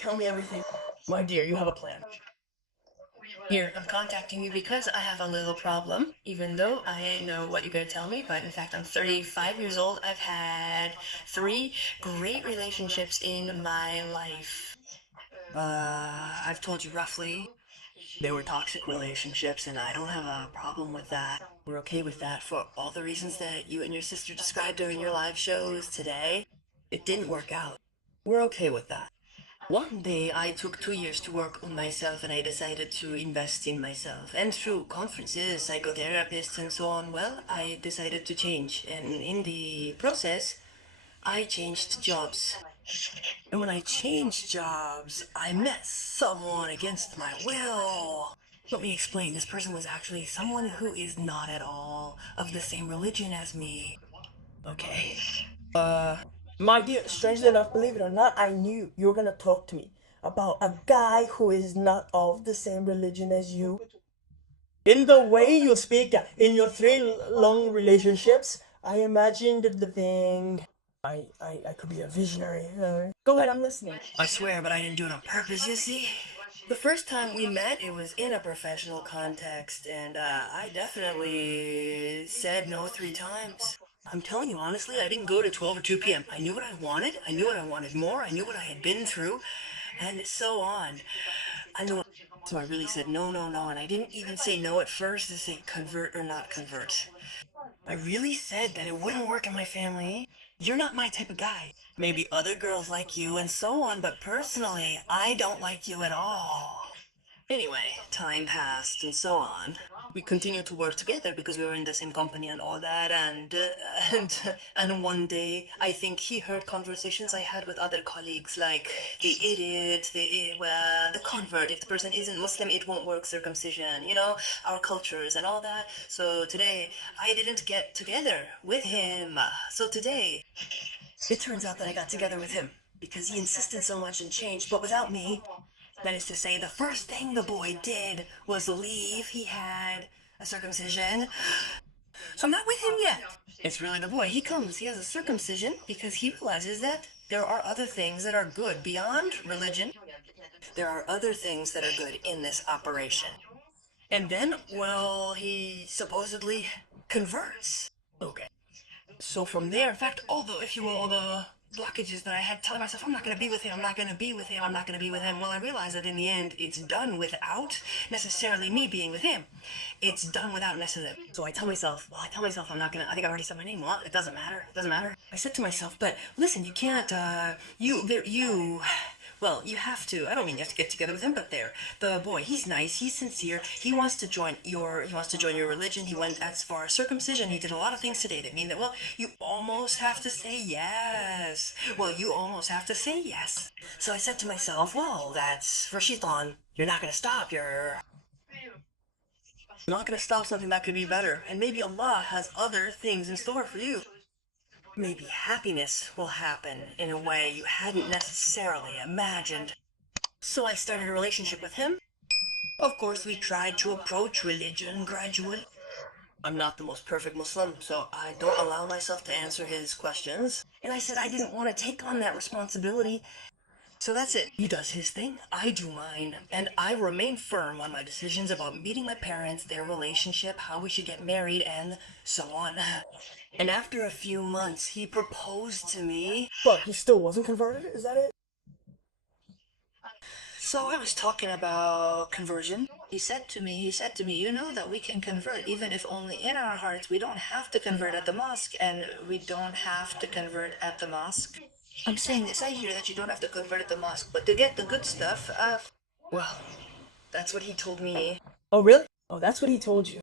Tell me everything. My dear, you have a plan. Here, I'm contacting you because I have a little problem, even though I know what you're going to tell me, but in fact, I'm 35 years old. I've had 3 great relationships in my life. I've told you roughly. They were toxic relationships, and I don't have a problem with that. We're okay with that for all the reasons that you and your sister described during your live shows today. It didn't work out. We're okay with that. One day I took 2 years to work on myself and I decided to invest in myself. And through conferences, psychotherapists and so on, well, I decided to change. And in the process, I changed jobs. And when I changed jobs, I met someone against my will. Let me explain. This person was actually someone who is not at all of the same religion as me. Okay. My dear, strangely enough, believe it or not, I knew you were gonna talk to me about a guy who is not of the same religion as you. In the way you speak, in your 3 long relationships, I imagined the thing. I could be a visionary. Go ahead, I'm listening. I swear, but I didn't do it on purpose, you see? The first time we met, it was in a professional context, and I definitely said no 3 times. I'm telling you honestly, I didn't go to 12 or 2 p.m. I knew what I wanted, I knew what I wanted more, I knew what I had been through, and so on. I knew. So I really said no, no, no, and I didn't even say no at first to say convert or not convert. I really said that it wouldn't work in my family. You're not my type of guy. Maybe other girls like you and so on, but personally, I don't like you at all. Anyway, time passed and so on. We continued to work together because we were in the same company and all that, and one day I think he heard conversations I had with other colleagues, like the idiot, the convert. If the person isn't Muslim, it won't work. Circumcision, our cultures and all that. So today I didn't get together with him. So today it turns out that I got together with him because he insisted so much and changed, but without me. That is to say, the first thing the boy did was leave. He had a circumcision. So I'm not with him yet. It's really the boy. He comes, he has a circumcision because he realizes that there are other things that are good beyond religion. There are other things that are good in this operation. And then, well, he supposedly converts. Okay. So from there, in fact, although, if you will, all the blockages that I had telling myself, I'm not going to be with him, I'm not going to be with him, I'm not going to be with him. Well, I realized that in the end, it's done without necessarily me being with him. It's done without necessarily. So I tell myself, I'm not going to, I think I already said my name. Well, it doesn't matter. It doesn't matter. I said to myself, but listen, you can't, well, you have to. I don't mean you have to get together with him, but there, the boy, he's nice, he's sincere. He wants to join your religion. He went as far as circumcision. He did a lot of things today that mean that, well, you almost have to say yes. Well, you almost have to say yes. So I said to myself, well, that's for shaitan. You're not gonna stop. You're not gonna stop something that could be better. And maybe Allah has other things in store for you. Maybe happiness will happen in a way you hadn't necessarily imagined. So I started a relationship with him. Of course, we tried to approach religion gradually. I'm not the most perfect Muslim, so I don't allow myself to answer his questions. And I said I didn't want to take on that responsibility. So that's it. He does his thing, I do mine, and I remain firm on my decisions about meeting my parents, their relationship, how we should get married, and so on. And after a few months, he proposed to me. But he still wasn't converted, is that it? So I was talking about conversion. He said to me, you know that we can convert even if only in our hearts. We don't have to convert at the mosque, and we don't have to convert at the mosque. I'm saying this, I hear that you don't have to convert at the mosque, but to get the good stuff, well, that's what he told me. Oh, really? Oh, that's what he told you.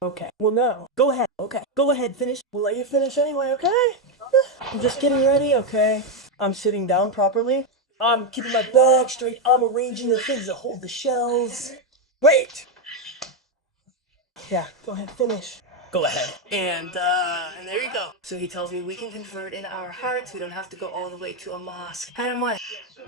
Okay. Well, no. Go ahead. Okay. Go ahead, finish. We'll let you finish anyway, okay? I'm just getting ready, okay? I'm sitting down properly. I'm keeping my back straight. I'm arranging the things that hold the shells. Wait! Yeah, go ahead, finish. Go ahead. And there you go. So he tells me we can convert in our hearts. We don't have to go all the way to a mosque. And I'm like,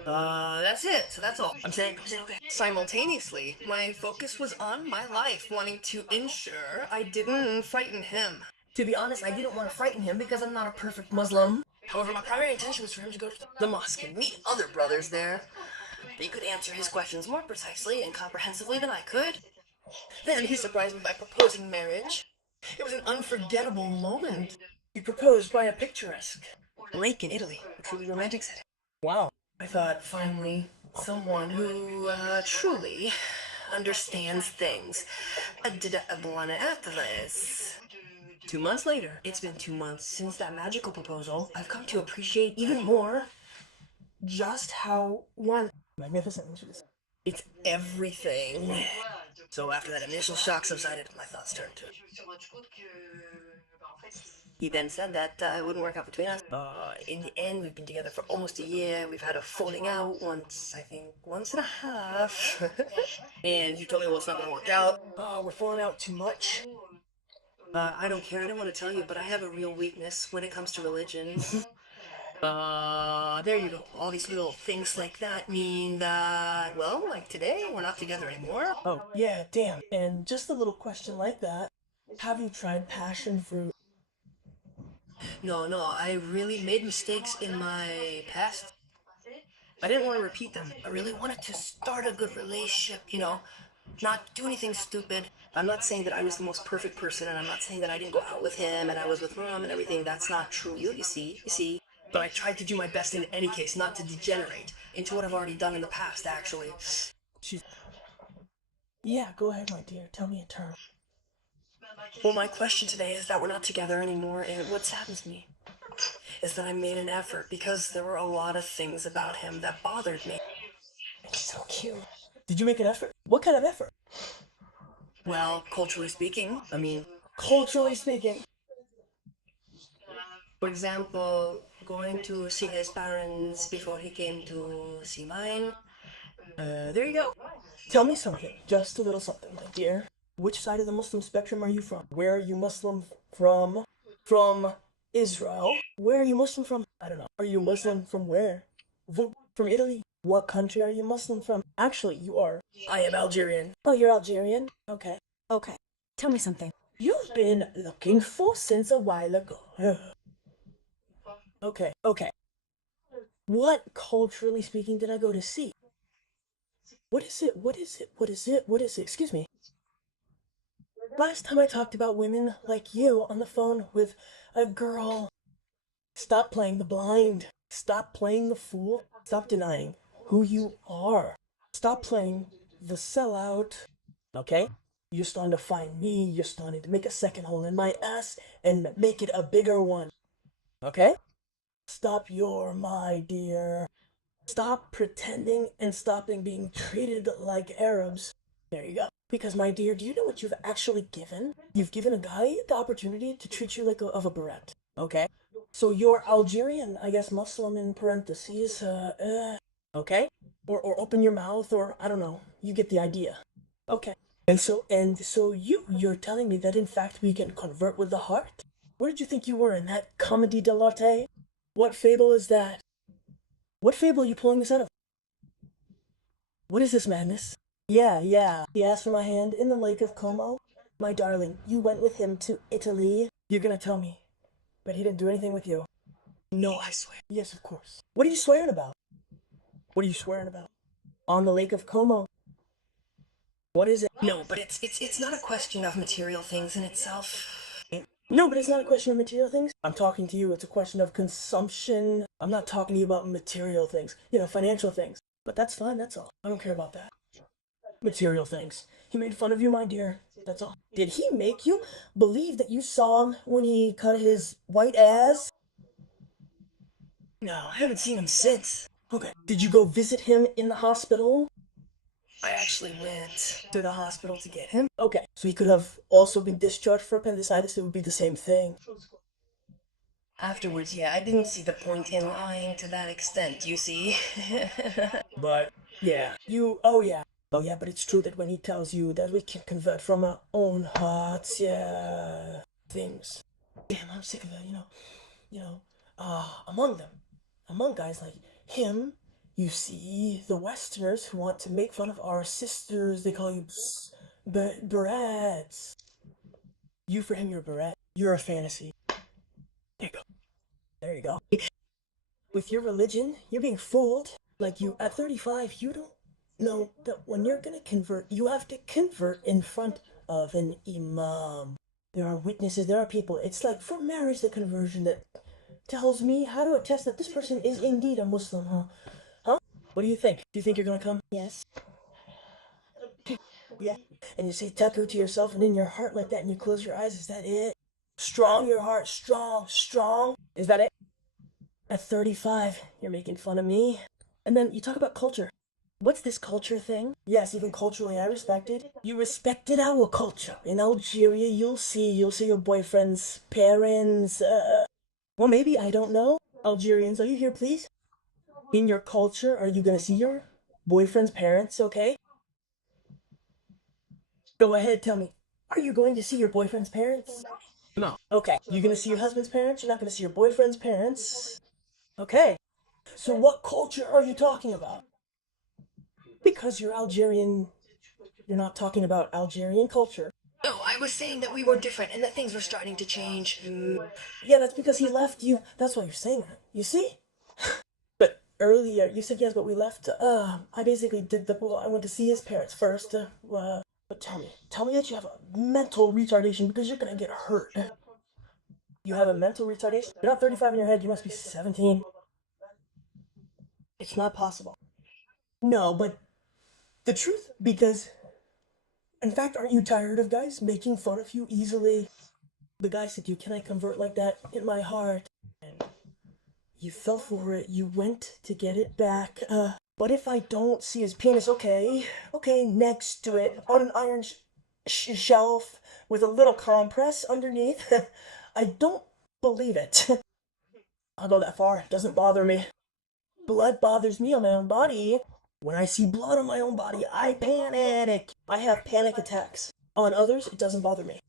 that's it. So that's all. I'm saying, okay. Simultaneously, my focus was on my life, wanting to ensure I didn't frighten him. To be honest, I didn't want to frighten him because I'm not a perfect Muslim. However, my primary intention was for him to go to the mosque and meet other brothers there. He could answer his questions more precisely and comprehensively than I could. Then he surprised me by proposing marriage. It was an unforgettable moment. He proposed by a picturesque Lake in Italy, a truly romantic setting. wow. I thought, finally, someone who truly understands things. Buon Atlas. 2 months later, it's been 2 months since that magical proposal. I've come to appreciate even more just how Magnificent. it's everything. So after that initial shock subsided, my thoughts turned to he then said that it wouldn't work out between us. In the end, we've been together for almost a year. We've had a falling out once, I think, once and a half. And he told me, well, it's not going to work out. We're falling out too much. I don't care. I don't want to tell you, but I have a real weakness when it comes to religion. There you go. All these little things like that mean that, well, like today, we're not together anymore. Oh, yeah, damn. And just a little question like that. Have you tried passion fruit? No, I really made mistakes in my past. I didn't want to repeat them. I really wanted to start a good relationship, not do anything stupid. I'm not saying that I was the most perfect person, and I'm not saying that I didn't go out with him and I was with Rom and everything. That's not true. You see. But I tried to do my best in any case, not to degenerate into what I've already done in the past, actually. Yeah, go ahead, my dear. Tell me a term. Well, my question today is that we're not together anymore, and what saddens me is that I made an effort because there were a lot of things about him that bothered me. It's so cute. Did you make an effort? What kind of effort? Well, culturally speaking, Culturally speaking. For example, going to see his parents before he came to see mine. There you go. Tell me something. Just a little something, my dear. Which side of the Muslim spectrum are you from? Where are you Muslim from? From Israel? Where are you Muslim from? I don't know. Are you Muslim from where? From Italy? What country are you Muslim from? Actually, you are. I am Algerian. Oh, you're Algerian? Okay. Okay, tell me something. You've been looking for since a while ago. Okay. What, culturally speaking, did I go to see? What is it? Excuse me. Last time I talked about women like you on the phone with a girl. Stop playing the blind. Stop playing the fool. Stop denying who you are. Stop playing the sellout. Okay? You're starting to find me. You're starting to make a second hole in my ass and make it a bigger one. Okay? Stop your my dear. Stop pretending and stopping being treated like Arabs. There you go. Because, my dear, do you know what you've actually given? You've given a guy the opportunity to treat you like a beret. Okay? So you're Algerian, I guess Muslim in parentheses, okay? Or open your mouth, or I don't know. You get the idea. Okay. And so you're telling me that in fact we can convert with the heart? Where did you think you were in that comedy dell'arte? What fable is that? What fable are you pulling this out of? What is this madness? Yeah. He asked for my hand in the Lake of Como. My darling, you went with him to Italy. You're gonna tell me, but he didn't do anything with you. No, I swear. Yes, of course. What are you swearing about? On the Lake of Como. What is it? No, but it's not a question of material things in itself. No, but it's not a question of material things. I'm talking to you. It's a question of consumption. I'm not talking to you about material things. Financial things. But that's fine, that's all. I don't care about that. Material things. He made fun of you, my dear. That's all. Did he make you believe that you saw him when he cut his white ass? No, I haven't seen him since. Okay. Did you go visit him in the hospital? I actually went to the hospital to get him. Okay. So he could have also been discharged for appendicitis. It would be the same thing. Afterwards, yeah, I didn't see the point in lying to that extent, you see. But, yeah. Oh yeah, but it's true that when he tells you that we can convert from our own hearts, yeah, things. Damn, I'm sick of it, among guys like him, you see the Westerners who want to make fun of our sisters. They call you barrettes. You, for him, you're a barrette. You're a fantasy. There you go. With your religion, you're being fooled. Like you, at 35, you don't know that when you're gonna convert, you have to convert in front of an imam. There are witnesses, there are people. It's like for marriage, the conversion that tells me how to attest that this person is indeed a Muslim, huh? Huh? What do you think? Do you think you're gonna come? Yes. Yeah. And you say taku to yourself and in your heart like that and you close your eyes. Is that it? Strong your heart. Strong. Strong. Is that it? At 35, you're making fun of me. And then you talk about culture. What's this culture thing? Yes, even culturally, I respect it. You respected our culture. In Algeria, you'll see your boyfriend's parents. Well, maybe, I don't know. Algerians, are you here, please? In your culture, are you gonna see your boyfriend's parents, okay? Go ahead, tell me. Are you going to see your boyfriend's parents? No. Okay, you're gonna see your husband's parents, you're not gonna see your boyfriend's parents. Okay. So what culture are you talking about? Because you're Algerian, you're not talking about Algerian culture. No, I was saying that we were different and that things were starting to change. Yeah, that's because he left you. That's why you're saying that. You see? But earlier, you said yes, but we left. I basically did the. Well, I went to see his parents first. But tell me that you have a mental retardation because you're gonna get hurt. You have a mental retardation? You're not 35 in your head, you must be 17. It's not possible. No, but the truth, because in fact, aren't you tired of guys making fun of you easily? The guy said to you, can I convert like that in my heart? And you fell for it, you went to get it back. But if I don't see his penis, okay, next to it, on an iron shelf with a little compress underneath, I don't believe it. I'll go that far, it doesn't bother me. Blood bothers me on my own body. When I see blood on my own body, I panic. I have panic attacks. On others, it doesn't bother me.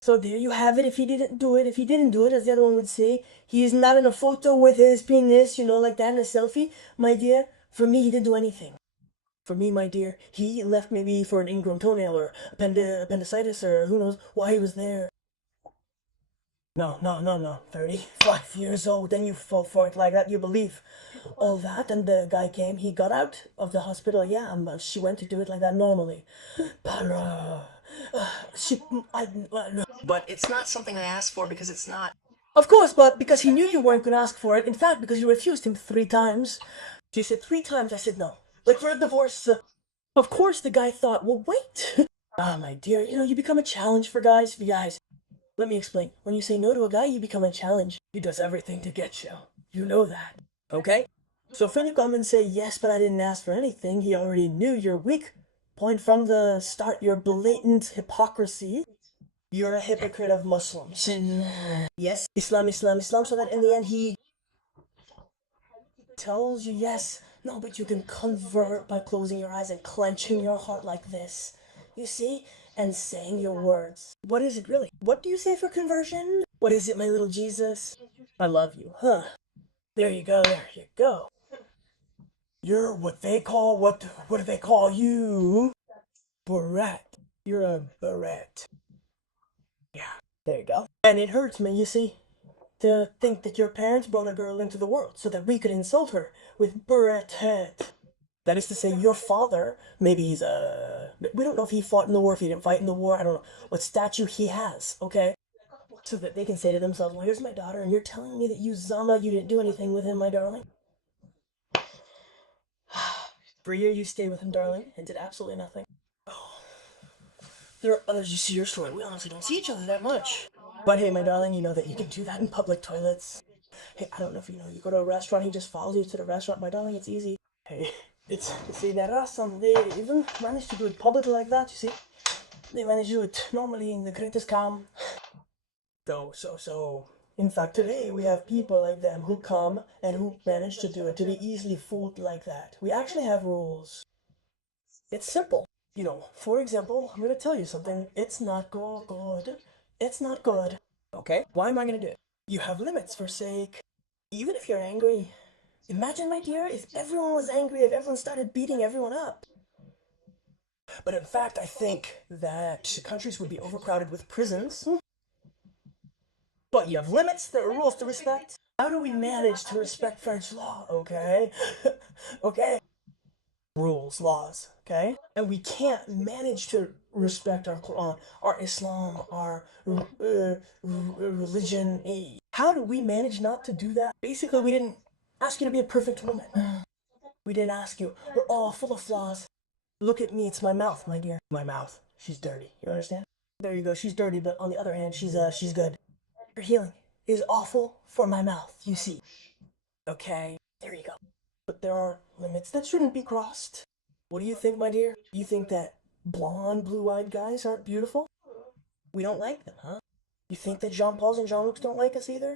So there you have it. If he didn't do it, as the other one would say, he is not in a photo with his penis, like that in a selfie. My dear, for me, he didn't do anything. For me, my dear, he left maybe for an ingrown toenail or appendicitis or who knows why he was there. No. 35 years old, then you fall for it like that, you believe all that, and the guy came, he got out of the hospital, yeah, she went to do it like that normally. But, she, But it's not something I asked for because it's not. of course, but because he knew you weren't gonna ask for it, in fact, because you refused him 3 times. She said 3 times, I said no. Like for a divorce, of course the guy thought, well, wait. Ah, my dear, you become a challenge for guys. Let me explain. When you say no to a guy, you become a challenge. He does everything to get you. You know that. Okay? So if you come and say, yes, but I didn't ask for anything, he already knew your weak point from the start, your blatant hypocrisy. You're a hypocrite of Muslims. Yes, Islam, so that in the end he tells you, yes, no, but you can convert by closing your eyes and clenching your heart like this. You see? And saying your words. What is it really? What do you say for conversion? What is it, my little Jesus? I love you, huh? There you go. You're what they call, what do they call you? Brat. You're a brat. Yeah, there you go. And it hurts me, you see, to think that your parents brought a girl into the world so that we could insult her with brat head. That is to say, your father, maybe we don't know if he fought in the war, if he didn't fight in the war, I don't know what statue he has, okay? So that they can say to themselves, well, here's my daughter, and you're telling me that you didn't do anything with him, my darling? For a year you stayed with him, darling, and did absolutely nothing. Oh, there are others you see your story. We honestly don't see each other that much. But hey, my darling, you know that you can do that in public toilets. Hey, I don't know if you go to a restaurant, he just follows you to the restaurant. My darling, it's easy. Hey, see, there are some, they even manage to do it publicly like that, you see? They manage to do it normally in the greatest calm. So, in fact, today we have people like them who come and who manage to do it, to be easily fooled like that. We actually have rules. It's simple. For example, I'm gonna tell you something. It's not good. It's not good. Okay? Why am I gonna do it? You have limits for sake. Even if you're angry, imagine, my dear, if everyone was angry, if everyone started beating everyone up. But in fact, I think that countries would be overcrowded with prisons. But you have limits, there are rules to respect. How do we manage to respect French law, okay? Okay? Rules, laws, okay? And we can't manage to respect our Quran, our Islam, our religion. How do we manage not to do that? Basically, we didn't ask you to be a perfect woman. We didn't ask you. We're all full of flaws. Look at me, it's my mouth, my dear. My mouth. She's dirty. You understand? There you go. She's dirty, but on the other hand, she's good. Her healing is awful for my mouth, you see. Okay, there you go. But there are limits that shouldn't be crossed. What do you think, my dear? You think that blonde, blue-eyed guys aren't beautiful? We don't like them, huh? You think that Jean-Paul's and Jean-Luc's don't like us either?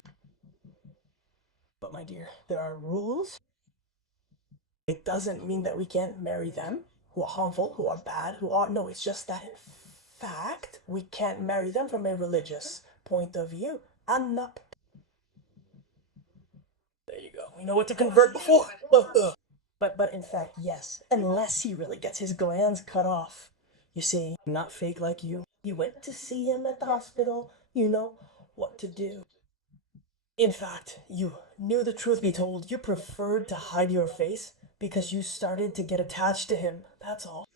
But my dear, there are rules. It doesn't mean that we can't marry them, who are harmful, who are bad, who are... No, it's just that in fact, we can't marry them from a religious point of view. Anna. There you go. We know what to convert before. But in fact, yes. Unless he really gets his glands cut off. You see, not fake like you. You went to see him at the hospital. You know what to do. In fact, you knew the truth be told. You preferred to hide your face because you started to get attached to him. That's all.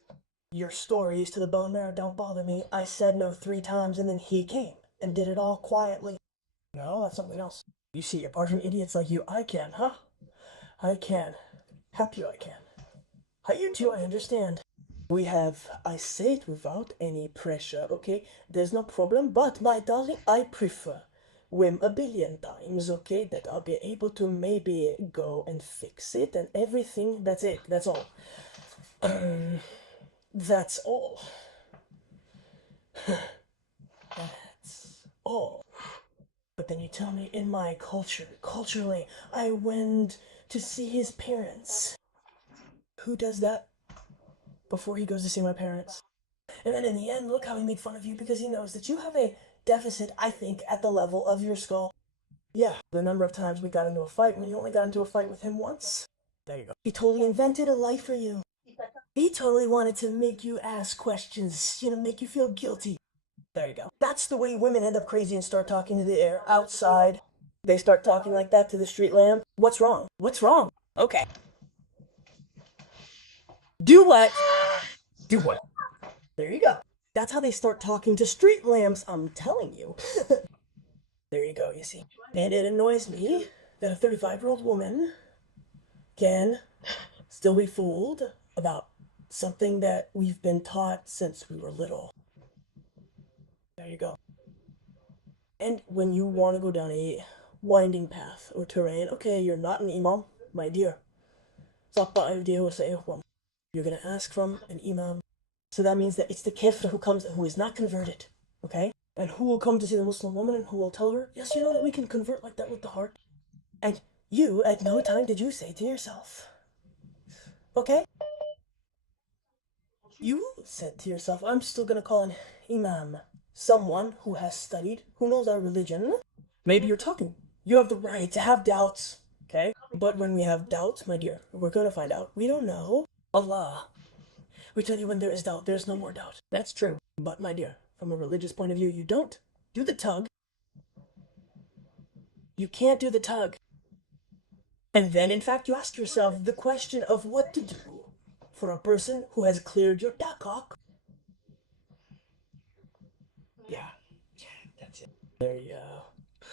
Your stories to the bone marrow don't bother me. I said no 3 times and then he came and did it all quietly. No, that's something else. You see, apart from idiots like you, I can, huh? I can. Help you, I can. Hi, you two, I understand. We have, I say it without any pressure, okay? There's no problem, but my darling, I prefer whim a billion times, okay? That I'll be able to maybe go and fix it and everything. That's it, that's all. That's all. That's all. But then you tell me in my culturally, I went to see his parents. Who does that before he goes to see my parents? And then in the end, look how he made fun of you because he knows that you have a deficit, I think, at the level of your skull. Yeah, the number of times we got into a fight when you only got into a fight with him once. There you go. He totally invented a life for you. He totally wanted to make you ask questions, make you feel guilty. There you go. That's the way women end up crazy and start talking to the air outside. They start talking like that to the street lamp. What's wrong? What's wrong? Okay. Do what? Do what? There you go. That's how they start talking to street lamps, I'm telling you. There you go, you see. And it annoys me that a 35-year-old woman can still be fooled about something that we've been taught since we were little. There you go. And when you want to go down a winding path or terrain, okay, you're not an imam, my dear. You're gonna ask from an imam. So that means that it's the kafir who is not converted, okay? And who will come to see the Muslim woman and who will tell her, yes, you know that we can convert like that with the heart. And you, at no time did you say to yourself, okay? You said to yourself, I'm still gonna call an imam someone who has studied, who knows our religion. Maybe you're talking. You have the right to have doubts, okay? But when we have doubts, my dear, we're gonna find out. We don't know. Allah. We tell you when there is doubt, there's no more doubt. That's true. But my dear, from a religious point of view, you don't do the tug. You can't do the tug. And then, in fact, you ask yourself the question of what to do for a person who has cleared your dakok. Yeah, that's it. There you go.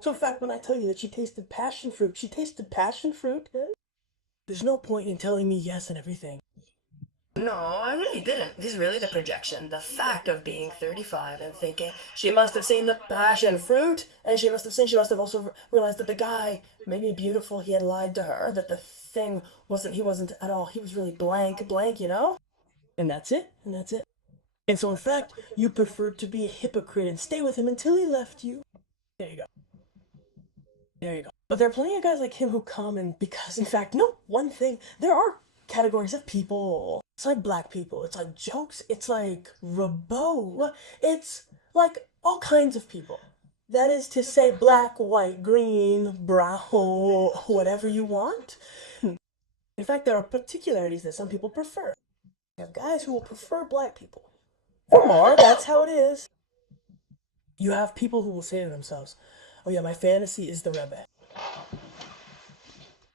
So in fact, when I tell you that she tasted passion fruit, there's no point in telling me yes and everything. No, I really didn't. This is really the projection. The fact of being 35 and thinking she must have seen the passion fruit, and she must have also realized that the guy, maybe beautiful, he had lied to her, that the thing he wasn't at all, he was really blank, And that's it, And so in fact, you preferred to be a hypocrite and stay with him until he left you. There you go. But there are plenty of guys like him who come and because, in fact, no, one thing, there are categories of people. It's like black people, it's like jokes, it's like rabot, it's like all kinds of people. That is to say black, white, green, brown, whatever you want. In fact, there are particularities that some people prefer. You have guys who will prefer black people. Or more, that's how it is. You have people who will say to themselves, oh yeah, my fantasy is the Rebbe.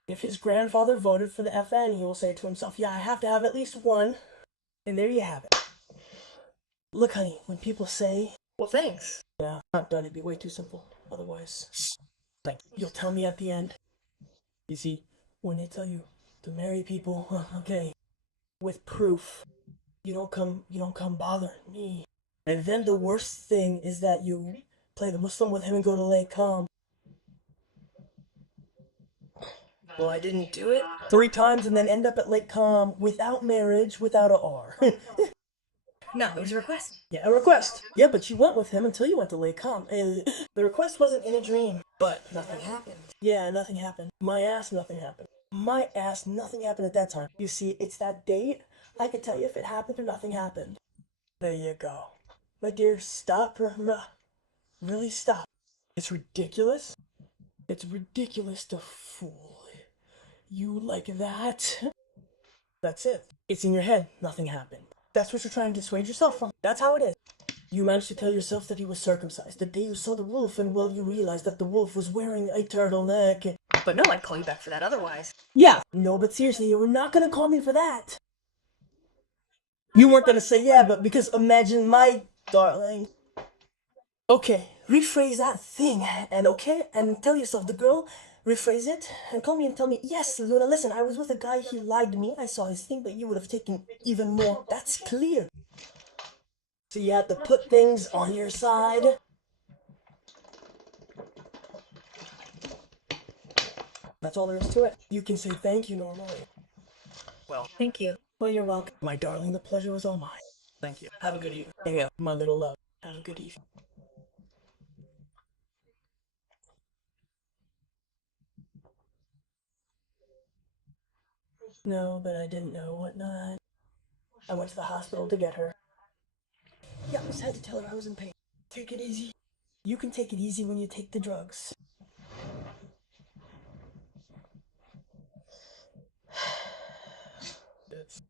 If his grandfather voted for the FN, he will say to himself, yeah, I have to have at least one. And there you have it. Look, honey, when people say, Well, thanks. yeah, not done, it'd be way too simple. Otherwise, like, you'll tell me at the end. You see, when they tell you to marry people, okay, with proof, you don't come bothering me. And then the worst thing is that you play the Muslim with him and go to Lake Homme. Well, I didn't do it. 3 times and then end up at Lake Com without marriage, without a R. No, it was a request. Yeah, a request. Yeah, but you went with him until you went to Lake Com. And the request wasn't in a dream. But Nothing happened. yeah, nothing happened. My ass, nothing happened. My ass, nothing happened at that time. You see, it's that date. I could tell you if it happened or nothing happened. There you go. My dear, stop. Really stop. It's ridiculous. It's ridiculous to fool you like that. That's it. It's in your head. Nothing happened. That's what you're trying to dissuade yourself from. That's how it is. You managed to tell yourself that he was circumcised the day you saw the wolf, and well, you realized that the wolf was wearing a turtleneck. But no, I'd call you back for that otherwise. Yeah. No, but seriously, you were not gonna call me for that. You weren't gonna say yeah, but because imagine my darling. Okay, rephrase that thing, and tell yourself, the girl, rephrase it, and call me and tell me, yes, Luna, listen, I was with a guy, he lied to me, I saw his thing, but you would have taken even more. That's clear. So you have to put things on your side. That's all there is to it. You can say thank you normally. Well, Thank you. Well, you're welcome. My darling, the pleasure was all mine. Thank you. Have a good evening. There you go. My little love. Have a good evening. No, but I didn't know whatnot. I went to the hospital to get her. Yeah, I just had to tell her I was in pain. Take it easy. You can take it easy when you take the drugs. It's